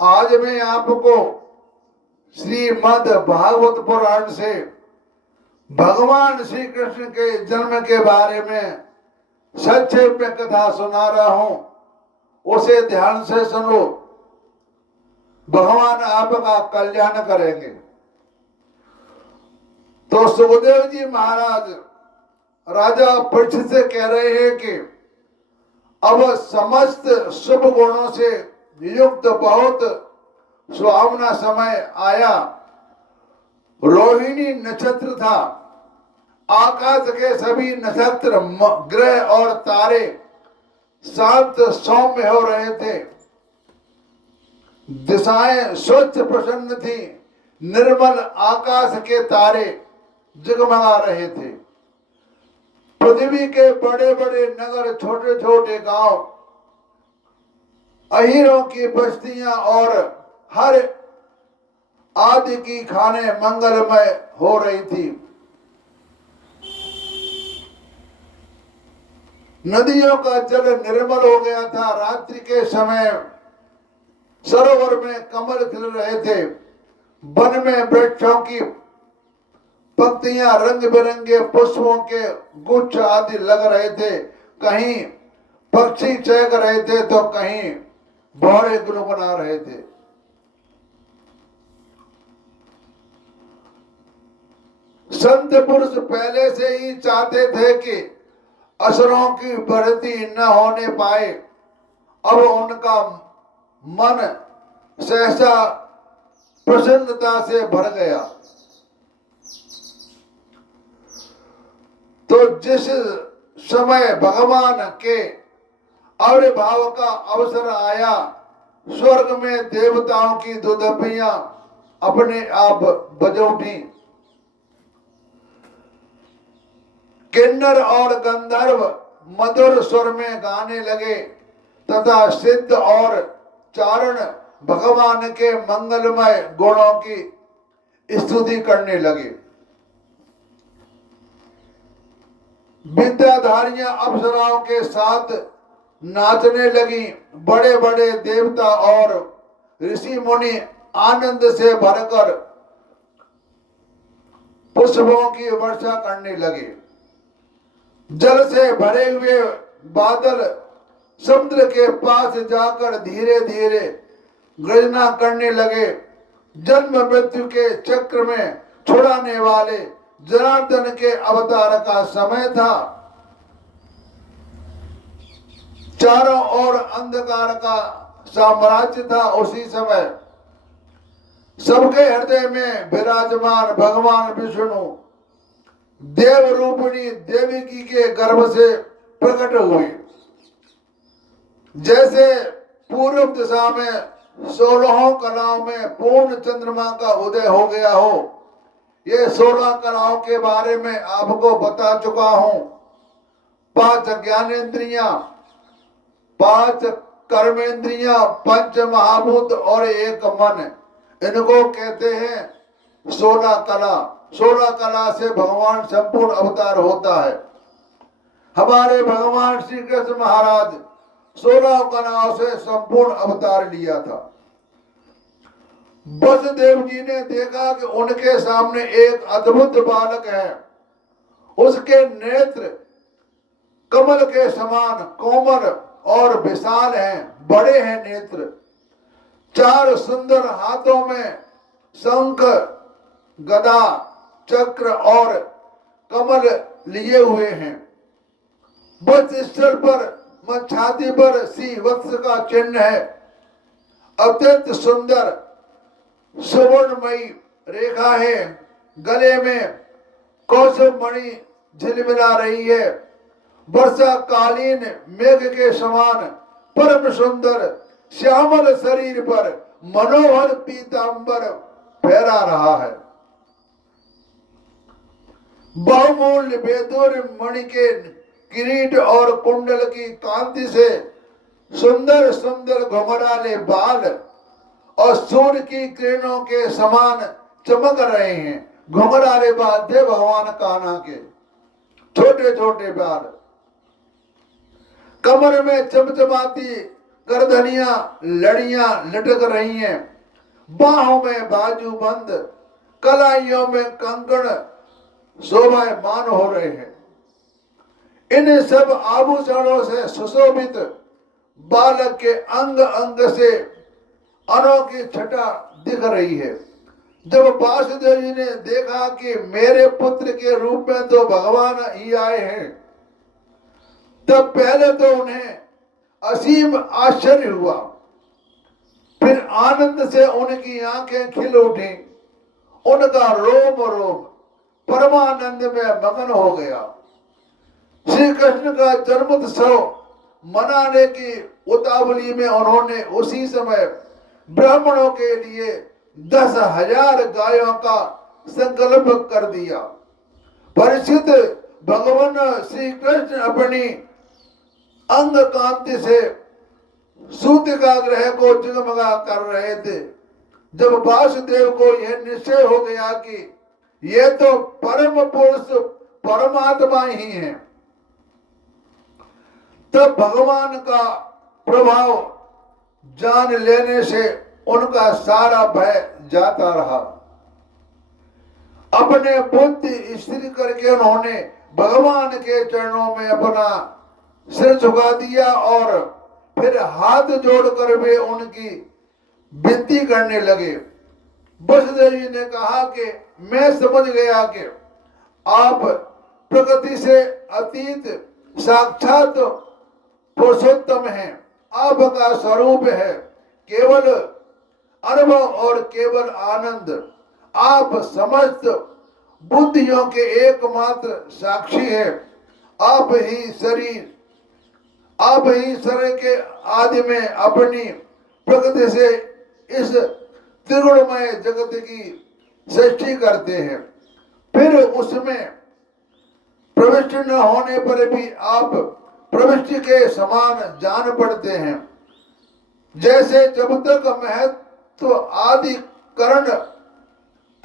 आज मैं आपको श्रीमद् भागवत पुराण से भगवान श्री कृष्ण के जन्म के बारे में संक्षेप में कथा सुना रहा हूं। उसे ध्यान से सुनो, भगवान आपका कल्याण करेंगे। तो सुखदेव जी महाराज राजा परीक्षित से कह रहे हैं कि अब समस्त शुभ गुणों से युक्त बहुत सुहावना समय आया। रोहिणी नक्षत्र था। आकाश के सभी नक्षत्र, ग्रह और तारे शांत सौम्य हो रहे थे। दिशाएं स्वच्छ प्रसन्न थी। निर्मल आकाश के तारे जगमगा रहे थे। पृथ्वी के बड़े बड़े नगर, छोटे छोटे गांव, अहीरों की बस्तियां और हर आदि की खाने मंगलमय हो रही थी। नदियों का जल निर्मल हो गया था। रात्रि के समय सरोवर में कमल खिल रहे थे। वन में वृक्षों की पत्तियां रंग बिरंगे पुष्पों के गुच्छ आदि लग रहे थे। कहीं पक्षी चहक रहे थे तो कहीं भौरे गुनगुना रहे थे। संत पुरुष पहले से ही चाहते थे कि असुरों की बढ़ती न होने पाए। अब उनका मन सहसा प्रसन्नता से भर गया। तो जिस समय भगवान के आविर्भाव का अवसर आया, स्वर्ग में देवताओं की दुदुभियां अपने आप बज उठी। किन्नर और गंधर्व मधुर स्वर में गाने लगे तथा सिद्ध और चारण भगवान के मंगलमय गुणों की स्तुति करने लगे। विद्याधारियां अप्सराओं के साथ नाचने लगी। बड़े बड़े देवता और ऋषि मुनि आनंद से भरकर पुष्पों की वर्षा करने लगे। जल से भरे हुए बादल समुद्र के पास जाकर धीरे धीरे गर्जना करने लगे। जन्म मृत्यु के चक्र में छुड़ाने वाले जनार्दन के अवतार का समय था। चारों ओर अंधकार का साम्राज्य था। उसी समय सबके हृदय में विराजमान भगवान विष्णु देव रूपिणी देवकी के गर्भ से प्रकट हुए। जैसे पूर्व दिशा में 16 कलाओं में पूर्ण चंद्रमा का उदय हो गया हो। ये 16 कलाओं के बारे में आपको बता चुका हूं। 5 ज्ञानेंद्रियां, 5 कर्मेंद्रियां, 5 महाभूत और 1 मन, इनको कहते हैं 16 कला। 16 कला से भगवान संपूर्ण अवतार होता है। हमारे भगवान श्री कृष्ण महाराज 16 कलाओं से संपूर्ण अवतार लिया था। वसुदेव जी ने देखा कि उनके सामने एक अद्भुत बालक है। उसके नेत्र कमल के समान कोमल और विशाल हैं, बड़े हैं नेत्र। 4 सुंदर हाथों में शंख, गदा, चक्र और कमल लिए हुए हैं। वक्षस्थल पर छाती पर सी वत्स का चिन्ह है। अत्यंत सुंदर सुवर्णमयी रेखा है। गले में कौशल मणि झिलमिला रही है। वर्षा कालीन मेघ के समान परम सुंदर श्यामल शरीर पर मनोहर पीतांबर फहरा रहा है। बहुमूल्य बेदूर मणि के किरीट और कुंडल की कांति से सुंदर सुंदर घुंघराले बाल और सूर्य की किरणों के समान चमक रहे हैं। घुंघराले बाल थे भगवान कान्हा के, छोटे छोटे बाल। कमर में चमचमाती करधनियां लड़ियां लटक रही हैं, बाहों में बाजू बंद, कलाइयों में कंकण शोभायमान हो रहे हैं। इन सब आभूषणों से सुशोभित बालक के अंग अंग से अनोखी छटा दिख रही है। जब वासुदेव जी ने देखा कि मेरे पुत्र के रूप में तो भगवान ही आए हैं, तब पहले तो उन्हें असीम आश्चर्य हुआ, फिर आनंद से उनकी आंखें खिल उठी, उनका रोम रोम परमानंद में मगन हो गया। श्री कृष्ण का जन्मोत्सव मनाने की उतावली में उन्होंने उसी समय ब्राह्मणों के लिए 10,000 गायों का संकल्प कर दिया। परिचित भगवान श्री कृष्ण अपनी अंग कांति से सूतिका ग्रह को जगमगा कर रहे थे। जब वासुदेव को यह निश्चय हो गया कि ये तो परम पुरुष परमात्मा ही हैं, तब भगवान का प्रभाव जान लेने से उनका सारा भय जाता रहा। अपने बुद्धि स्थिर करके उन्होंने भगवान के चरणों में अपना सिर झुका दिया और फिर हाथ जोड़कर वे उनकी विनती करने लगे। वसुदेव जी ने कहा कि मैं समझ गया कि आप प्रकृति से अतीत साक्षात पुरुषोत्तम हैं, आपका स्वरूप है केवल अनुभव और केवल आनंद। आप समस्त बुद्धियों के एकमात्र साक्षी हैं। आप ही शरीर के आदि में अपनी प्रकृति से इस त्रिगुणमय जगत की सृष्टि करते हैं, फिर उसमें प्रविष्ट न होने पर भी आप प्रविष्टि के समान जान पड़ते हैं। जैसे जब तक महत्व आदि करण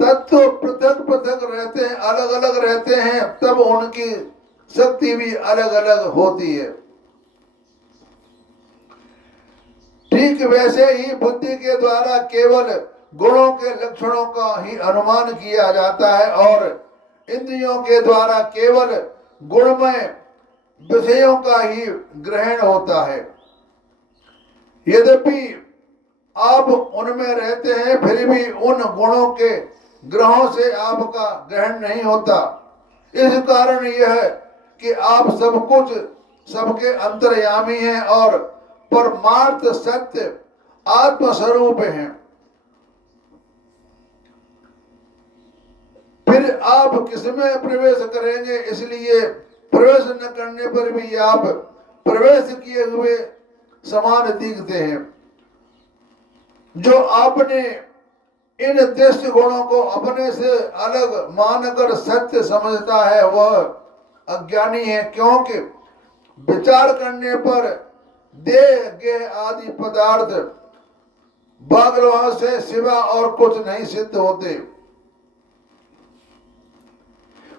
तत्व पृथक पृथक रहते हैं, अलग अलग रहते हैं, तब उनकी शक्ति भी अलग अलग होती है। ठीक वैसे ही बुद्धि के द्वारा केवल गुणों के लक्षणों का ही अनुमान किया जाता है और इंद्रियों के द्वारा केवल गुणमय विषयों का ही ग्रहण होता है। यद्यपि आप उनमें रहते हैं, फिर भी उन गुणों के ग्रहों से आपका ग्रहण नहीं होता। इस कारण यह है कि आप सब कुछ सबके अंतर्यामी हैं और परमार्थ सत्य आत्मस्वरूप हैं। फिर आप किसमें प्रवेश करेंगे, इसलिए प्रवेश न करने पर भी आप प्रवेश किए हुए समान दिखते हैं। जो आपने इन दृश्य गुणों को अपने से अलग मानकर सत्य समझता है वह अज्ञानी है, क्योंकि विचार करने पर देह गेह आदि पदार्थ बागरवा से सिवा और कुछ नहीं सिद्ध होते।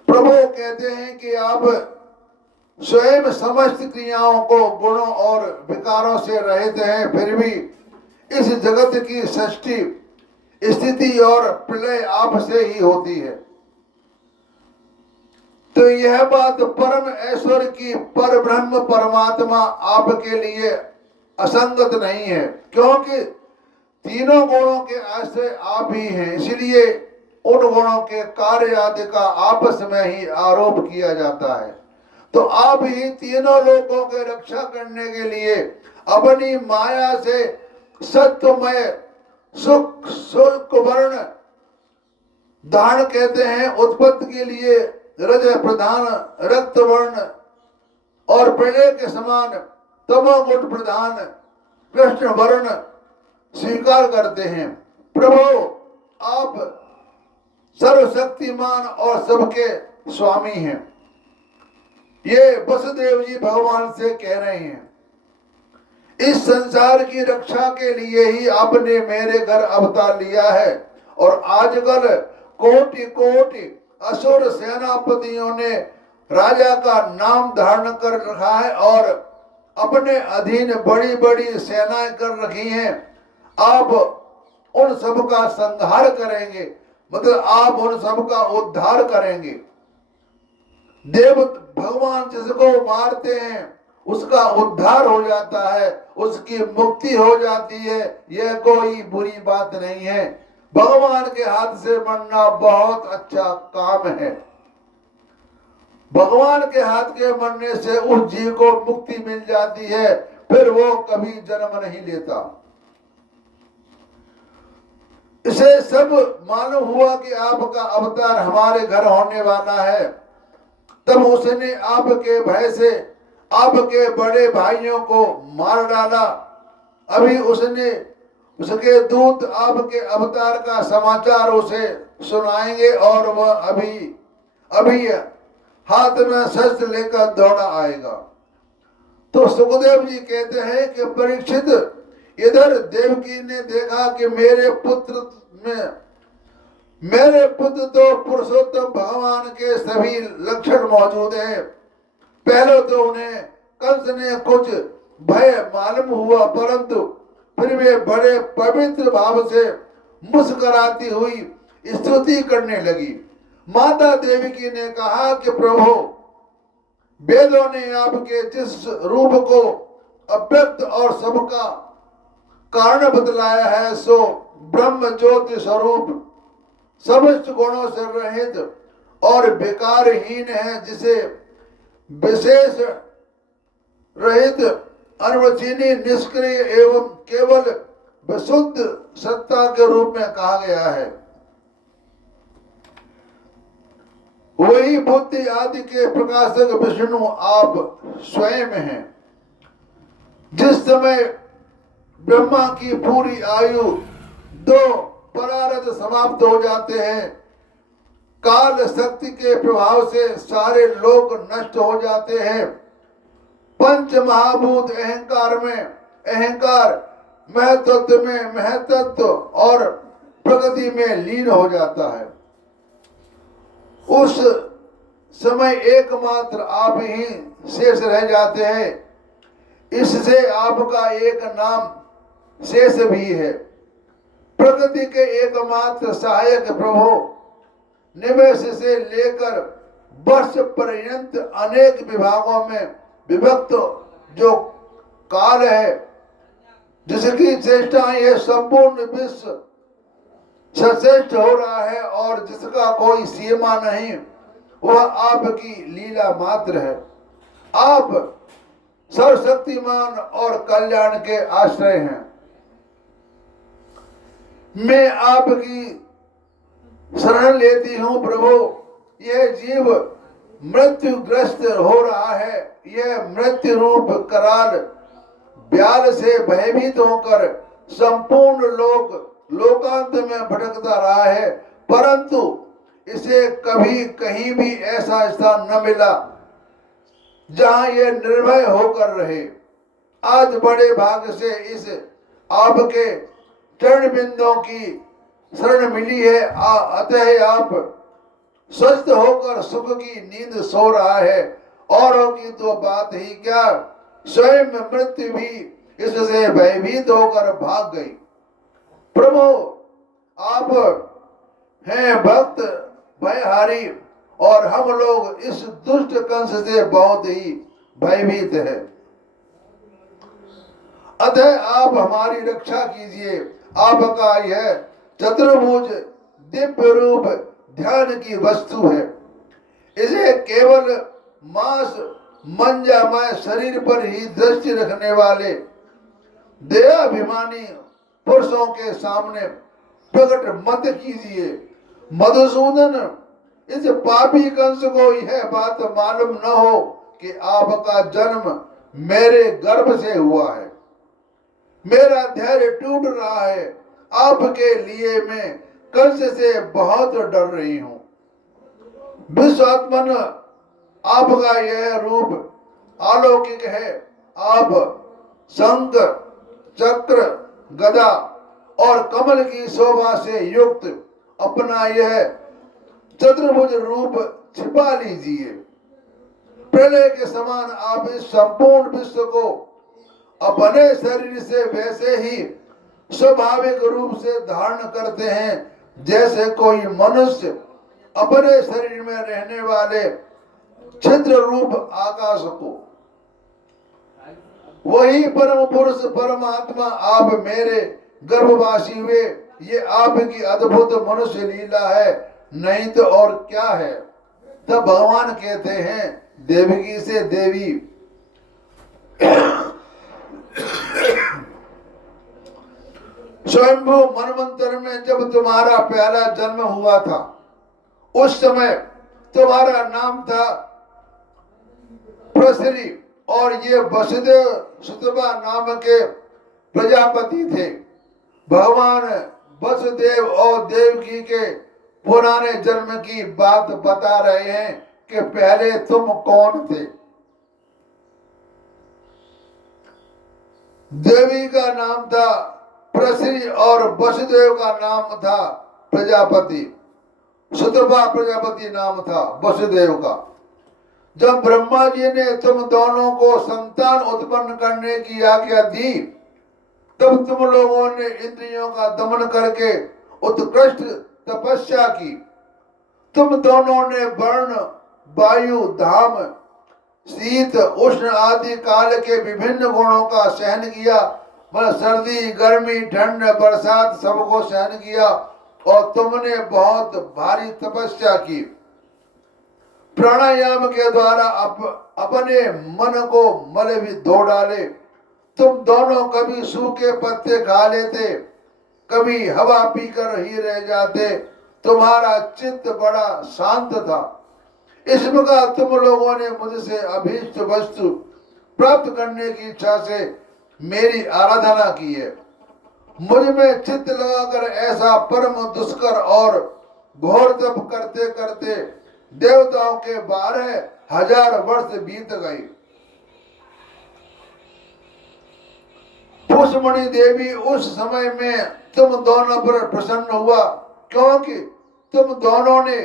प्रभु कहते हैं कि आप स्वयं समस्त क्रियाओं को गुणों और विकारों से रहित हैं, फिर भी इस जगत की सृष्टि स्थिति और प्रलय आपसे ही होती है। तो यह बात परम ऐश्वर्य की पर ब्रह्म परमात्मा आपके लिए असंगत नहीं है, क्योंकि तीनों गुणों के आश्रय आप ही हैं। इसलिए उन गुणों के कार्य आदि का आपस में ही आरोप किया जाता है। तो आप ही तीनों लोगों के रक्षा करने के लिए अपनी माया से सत्वमय सुख वर्ण धारण कहते हैं उत्पत्ति के लिए रज प्रधान रक्त वर्ण और प्रलय के समान तमोगुण प्रधान कृष्ण वर्ण स्वीकार करते हैं। प्रभु आप सर्वशक्तिमान और सबके स्वामी हैं। ये वसुदेव जी भगवान से कह रहे हैं, इस संसार की रक्षा के लिए ही आपने मेरे घर अवतार लिया है और आजकल कोटि कोटि असुर सेनापतियों ने राजा का नाम धारण कर रखा है और अपने अधीन बड़ी बड़ी सेनाएं कर रखी हैं, आप उन सब का संहार करेंगे, मतलब आप उन सब का उद्धार करेंगे। देव भगवान जिसको मारते हैं उसका उद्धार हो जाता है, उसकी मुक्ति हो जाती है। यह कोई बुरी बात नहीं है। भगवान के हाथ से मरना बहुत अच्छा काम है। भगवान के हाथ के मरने से उस जीव को मुक्ति मिल जाती है, फिर वो कभी जन्म नहीं लेता। इसे सब मालूम हुआ कि आपका अवतार हमारे घर होने वाला है, तब उसने आपके भय से आपके बड़े भाइयों को मार डाला। अभी उसके दूत आपके अवतार का समाचार उसे सुनाएंगे और वह अभी हाथ में शस्त्र लेकर दौड़ा आएगा। तो सुखदेव जी कहते हैं कि परीक्षित, इधर देवकी ने देखा कि मेरे पुत्र तो पुरुषोत्तम भगवान के सभी लक्षण मौजूद हैं। पहले तो उन्हें कंस ने कुछ भय मालूम हुआ, परंतु फिर वे बड़े पवित्र भाव से मुस्कुराती हुई स्तुति करने लगी। माता देवकी ने कहा कि प्रभु, वेदों ने आपके जिस रूप को अव्यक्त और सबका कारण बतलाया है, सो ब्रह्म ज्योति स्वरूप, समस्त गुणों से रहित और विकारहीन है, जिसे विशेष रहित, अनिर्वचनीय, निष्क्रिय एवं केवल विशुद्ध सत्ता के रूप में कहा गया है। वही बुद्धि आदि के प्रकाशक विष्णु आप स्वयं हैं। जिस समय ब्रह्मा की पूरी आयु 2 परारथ समाप्त हो जाते हैं, काल शक्ति के प्रभाव से सारे लोग नष्ट हो जाते हैं, पंच महाभूत अहंकार महतत्व में महतत्व और प्रगति में लीन हो जाता है। उस समय एकमात्र आप ही शेष रह जाते हैं। इससे आपका एक नाम शेष भी है। प्रकृति के एकमात्र सहायक प्रभु, निमेष से लेकर वर्ष पर्यंत अनेक विभागों में विभक्त जो काल है, जिसकी चेष्टा यह संपूर्ण विश्व सचेष्ट हो रहा है और जिसका कोई सीमा नहीं, वह आपकी लीला मात्र है। आप सर्वशक्तिमान और कल्याण के आश्रय हैं। मैं आपकी शरण लेती हूँ प्रभु। यह जीव मृत्युग्रस्त हो रहा है। यह मृत्यु रूप कराल ब्याल से भयभीत होकर संपूर्ण लोकांत में भटकता रहा है, परंतु इसे कभी कहीं भी ऐसा स्थान न मिला जहां यह निर्भय होकर रहे। आज बड़े भाग्य से इस आपके चरण बिंदों की शरण मिली है, अतः आप स्वस्थ होकर सुख की नींद सो रहा है। औरों की तो बात ही क्या, स्वयं मृत्यु भी इससे भयभीत होकर भाग गई। प्रभु, आप हैं भक्त भयहारी और हम लोग इस दुष्ट कंस से बहुत ही भयभीत है। अतः आप हमारी रक्षा कीजिए। आपका यह चतुर्भुज दिव्य रूप ध्यान की वस्तु है। इसे केवल मांस मंजामय शरीर पर ही दृष्टि रखने वाले दयाभिमानी पुरुषों के सामने प्रकट मत कीजिए। मधुसूदन, इस पापी कंस को यह बात मालूम न हो कि आपका जन्म मेरे गर्भ से हुआ है। मेरा धैर्य टूट रहा है। आपके लिए मैं कंस से बहुत डर रही हूँ। विश्वात्मन, आपका यह रूप अलौकिक है। आप शंख, चक्र, गदा और कमल की शोभा से युक्त अपना यह चतुर्भुज रूप छिपा लीजिए। प्रलय के समान आप इस संपूर्ण विश्व को अपने शरीर से वैसे ही स्वाभाविक रूप से धारण करते हैं जैसे कोई मनुष्य अपने शरीर में रहने वाले छिद्र रूप आकाश को। वही परम पुरुष परमात्मा आप मेरे गर्भवासी हुए, ये आपकी अद्भुत मनुष्य लीला है, नहीं तो और क्या है। तब भगवान कहते हैं देवकी से, देवी स्वयंभू मनवंतर में जब तुम्हारा पहला जन्म हुआ था, उस समय तुम्हारा नाम था प्रसरी और ये वसुदेव सुतपा नाम के प्रजापति थे। भगवान वसुदेव और देवकी के पुराने जन्म की बात बता रहे हैं कि पहले तुम कौन थे। देवी का नाम था प्रसरी और वसुदेव का नाम था प्रजापति। सुतपा प्रजापति नाम था वसुदेव का। जब ब्रह्मा जी ने तुम दोनों को संतान उत्पन्न करने की आज्ञा दी, तब तुम लोगों ने इंद्रियों का दमन करके उत्कृष्ट तपस्या की। तुम दोनों ने वर्ण, वायु, धाम, शीत, उष्ण आदि काल के विभिन्न गुणों का सहन किया। मतलब सर्दी, गर्मी, ठंड, बरसात सबको सहन किया और तुमने बहुत भारी तपस्या की। प्राणायाम के द्वारा अपने मन को मल भी धो डाले। तुम दोनों कभी सूखे पत्ते खा लेते, कभी हवा पीकर ही रह जाते। तुम्हारा चित्त बड़ा शांत था। इस प्रकार तुम लोगों ने मुझसे अभीष्ट वस्तु प्राप्त करने की इच्छा से मेरी आराधना की है। मुझ में चित्त लगाकर ऐसा परम दुष्कर और घोर तप करते करते देवताओं के 12,000 वर्ष बीत गए। पुष्पमणि देवी उस समय में तुम दोनों पर प्रसन्न हुआ, क्योंकि तुम दोनों ने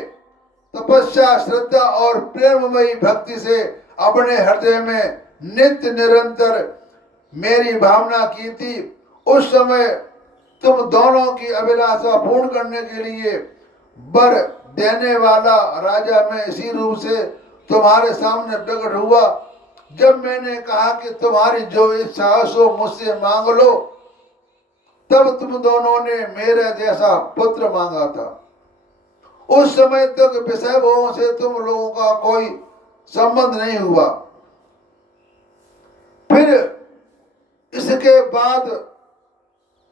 तपस्या, श्रद्धा और प्रेममयी भक्ति से अपने हृदय में नित्य निरंतर मेरी भावना की थी। उस समय तुम दोनों की अभिलाषा पूर्ण करने के लिए वर देने वाला राजा मैं इसी रूप से तुम्हारे सामने प्रकट हुआ। जब मैंने कहा कि तुम्हारी जो इच्छा हो मुझसे मांग लो, तब तुम दोनों ने मेरे जैसा पुत्र मांगा था। उस समय तक विषय भोगों से तुम लोगों का कोई संबंध नहीं हुआ। फिर इसके बाद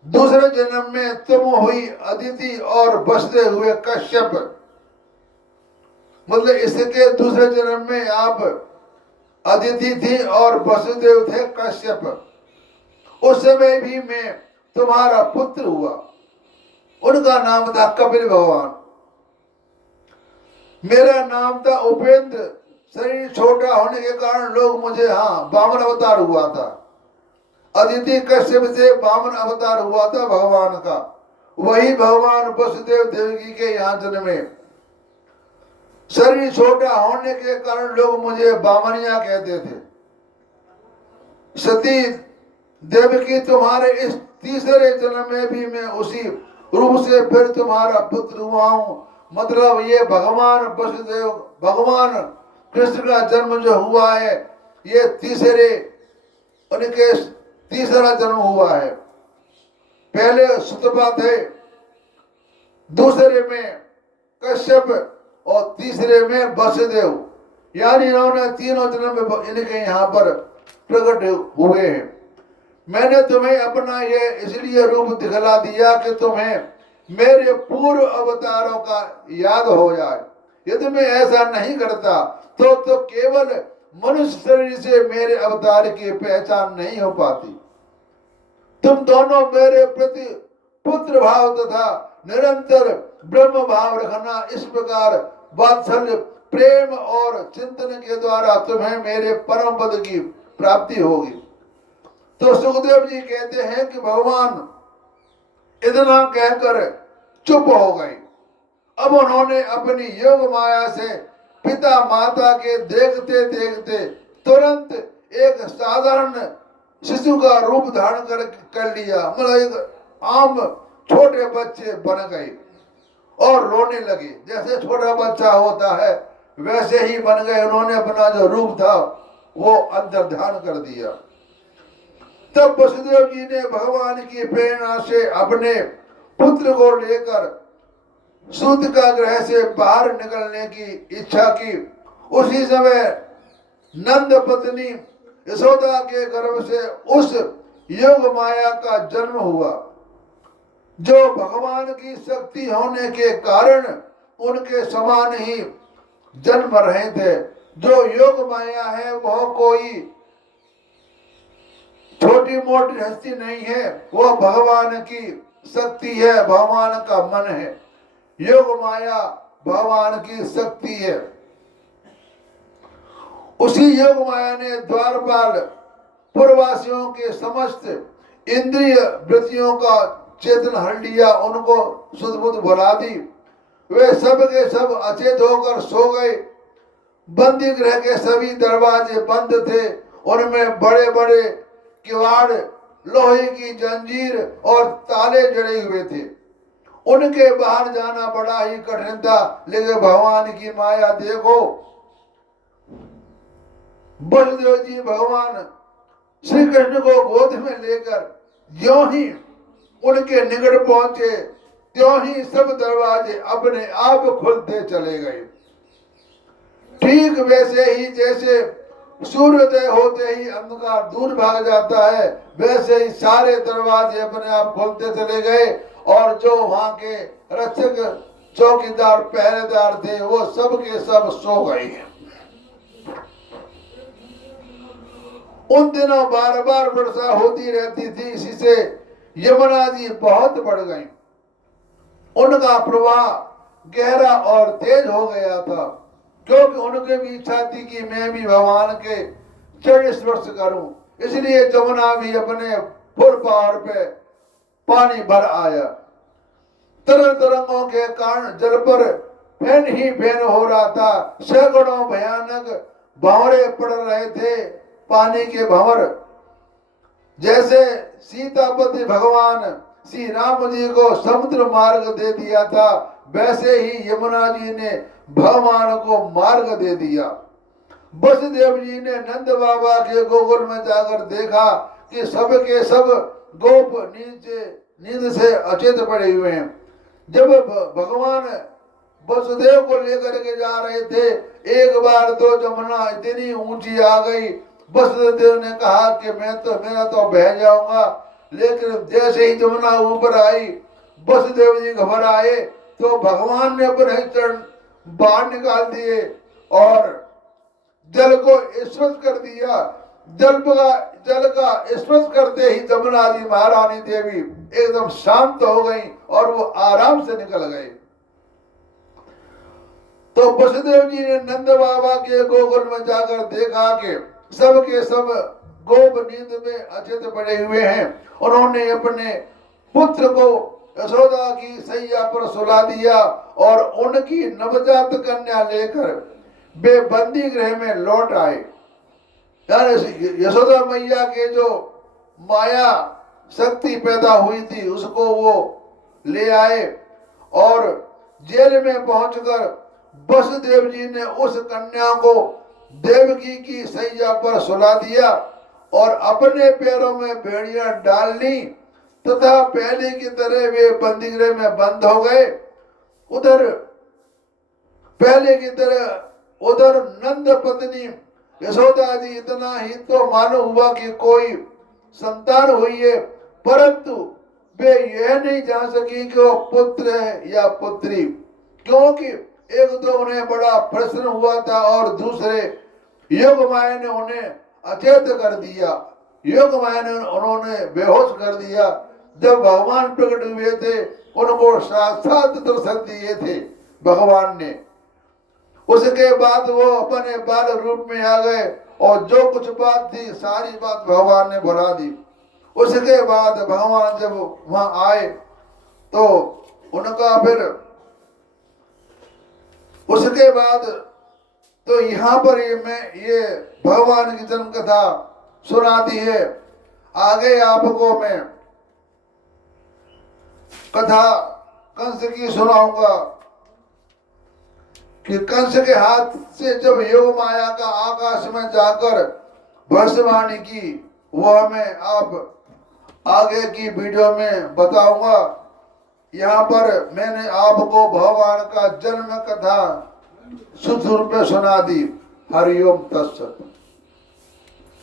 दूसरे जन्म में तुम हुई अदिति और बसते हुए कश्यप। मतलब इसके दूसरे जन्म में आप अदिति थी और वसुदेव थे कश्यप। उस समय भी मैं तुम्हारा पुत्र हुआ। उनका नाम था कपिल भगवान। मेरा नाम था उपेंद्र। शरीर छोटा होने के कारण लोग मुझे वामन अवतार हुआ था। अदिति कश्यप से वामन अवतार हुआ था भगवान का। वही भगवान वसुदेव देवकी के यहाँ जन्मे। शरीर छोटा होने के कारण लोग मुझे वामनिया कहते थे। सती देवकी तुम्हारे इस तीसरे जन्म में भी मैं उसी रूप से फिर तुम्हारा पुत्र हुआ हूँ। मतलब ये भगवान वसुदेव, भगवान कृष्ण का जन्म जो हुआ है, ये उनके तीसरा जन्म हुआ है। पहले सुतपा थे, दूसरे में कश्यप और तीसरे में वसुदेव। यानी इन्होंने तीनों जन्म में इनके यहाँ पर प्रकट हुए हैं। मैंने तुम्हें अपना ये इसलिए रूप दिखला दिया कि तुम्हें मेरे पूर्व अवतारों का याद हो जाए। यदि मैं ऐसा नहीं करता तो केवल मनुष्य शरीर से मेरे अवतार की पहचान नहीं हो पाती। तुम दोनों मेरे प्रति पुत्र भाव तथा निरंतर ब्रह्म भाव रखना। इस प्रकार वात्सल्य, प्रेम और चिंतन के द्वारा तुम्हें मेरे परम पद की प्राप्ति होगी। तो सुखदेव जी कहते हैं कि भगवान इतना कहकर चुप हो गए। अब उन्होंने अपनी योग माया से पिता माता के देखते देखते तुरंत एक साधारण शिशु का रूप धारण कर लिया, मतलब एक आम छोटे बच्चे बन गए और रोने लगे। जैसे छोटा बच्चा होता है वैसे ही बन गए। उन्होंने अपना जो रूप था वो अंतर्धान कर दिया। तब वसुदेव जी ने भगवान की प्रेरणा से अपने पुत्र को लेकर सूत का गृह से बाहर निकलने की इच्छा की। उसी समय नंद पत्नी यशोदा के गर्भ से उस योग माया का जन्म हुआ, जो भगवान की शक्ति होने के कारण उनके समान ही जन्म रहे थे। जो योग माया है वह कोई छोटी मोटी हस्ती नहीं है, वह भगवान की शक्ति है, भगवान का मन है। योग माया भगवान की शक्ति है। उसी योग माया ने द्वारपाल पूर्ववासियों के समस्त इंद्रिय वृत्तियों का चेतन हर लिया, उनको सुध बुध भुला दी। वे सब के सब अचेत होकर सो गए। बंदी गृह के सभी दरवाजे बंद थे, उनमें बड़े बड़े किवाड़, लोहे की जंजीर और ताले जड़े हुए थे। उनके बाहर जाना बड़ा ही कठिन था। लेकिन भगवान की माया देखो, वसुदेव जी भगवान श्री कृष्ण को गोद में लेकर ज्यों ही उनके निकट पहुंचे, त्यों ही सब दरवाजे अपने आप खुलते चले गए। ठीक वैसे ही जैसे सूर्योदय होते ही अंधकार दूर भाग जाता है, वैसे ही सारे दरवाजे अपने आप खुलते चले गए। और जो वहां के रक्षक, चौकीदार, पहरेदार थे, वो सब के सब सो गए। उन दिनों बार बार वर्षा होती रहती थी, इसी से यमुना जी बहुत बढ़ गई। उनका प्रवाह गहरा और तेज हो गया था, क्योंकि उनके भी इच्छा थी कि मैं भी भगवान के चरण स्पर्श करूं। इसलिए यमुना भी अपने फुल पावर पे पानी भर आया। तरंग तरंगों के कारण जल पर फैन ही फैन हो रहा था। सैकड़ों भयानक भंवरे पड़ रहे थे, पानी के भंवर। जैसे सीतापति भगवान श्री राम जी को समुद्र मार्ग दे दिया था, वैसे ही यमुना जी ने भगवान को मार्ग दे दिया। वसुदेव जी ने नंद बाबा के गोकुल में जाकर देखा कि सब के सब गोप नींद से अचेत पड़े हुए हैं। जब भगवान वसुदेव को लेकर के जा रहे थे, एक बार तो यमुना इतनी ऊंची आ गई, वसुदेव ने कहा कि मेरा तो बह जाऊंगा। लेकिन जैसे ही यमुना ऊपर आई, वसुदेव जी घबराए तो भगवान ने अपने चरण बाहर निकाल दिए और जल को स्पर्श कर दिया। जल का स्पर्श करते ही यमुना जी महारानी देवी एकदम शांत हो गई और वो आराम से निकल गए। तो वसुदेव जी ने नंद बाबा के गोकुल में जाकर देखा कि सब के सब गोप नींद में अचेत पड़े हुए हैं। उन्होंने अपने पुत्र को यशोदा की सैया पर सुला दिया और उनकी नवजात कन्या लेकर वे बंदी गृह में लौट आए। यशोदा मैया के जो माया शक्ति पैदा हुई थी उसको वो ले आए और जेल में पहुंचकर वसुदेव जी ने उस कन्या को देवकी की सैया पर सुला दिया और अपने पैरों में बेड़ियां डाल ली तथा पहले की तरह वे बंदी गृह में बंद हो गए। उधर पहले की तरह उधर नंद पत्नी यशोदा जी इतना ही तो मालूम हुआ कि कोई संतान हुई है, परंतु वे यह नहीं जान सकी कि वो पुत्र है या पुत्री, क्योंकि एक तो उन्हें बड़ा प्रश्न हुआ था और दूसरे योग माया ने उन्हें अचेत कर दिया। योग माया ने उन्होंने बेहोश कर दिया। जब भगवान प्रकट हुए थे उनको साक्षात दर्शन दिए थे भगवान ने। उसके बाद वो अपने बाल रूप में आ गए और जो कुछ बात थी सारी बात भगवान ने भुला दी। उसके बाद भगवान जब वहां आए तो उनका फिर उसके बाद तो यहाँ पर ये भगवान की जन्म कथा सुना दी है। आगे आपको मैं कथा कंस की सुनाऊंगा कि कंस के हाथ से जब योग माया का आकाश में जाकर भविष्यवाणी की, वह मैं आप आगे की वीडियो में बताऊंगा। यहाँ पर मैंने आपको भगवान का जन्म कथा शुद्ध रूप में सुना दी। हरिओम तत्सत।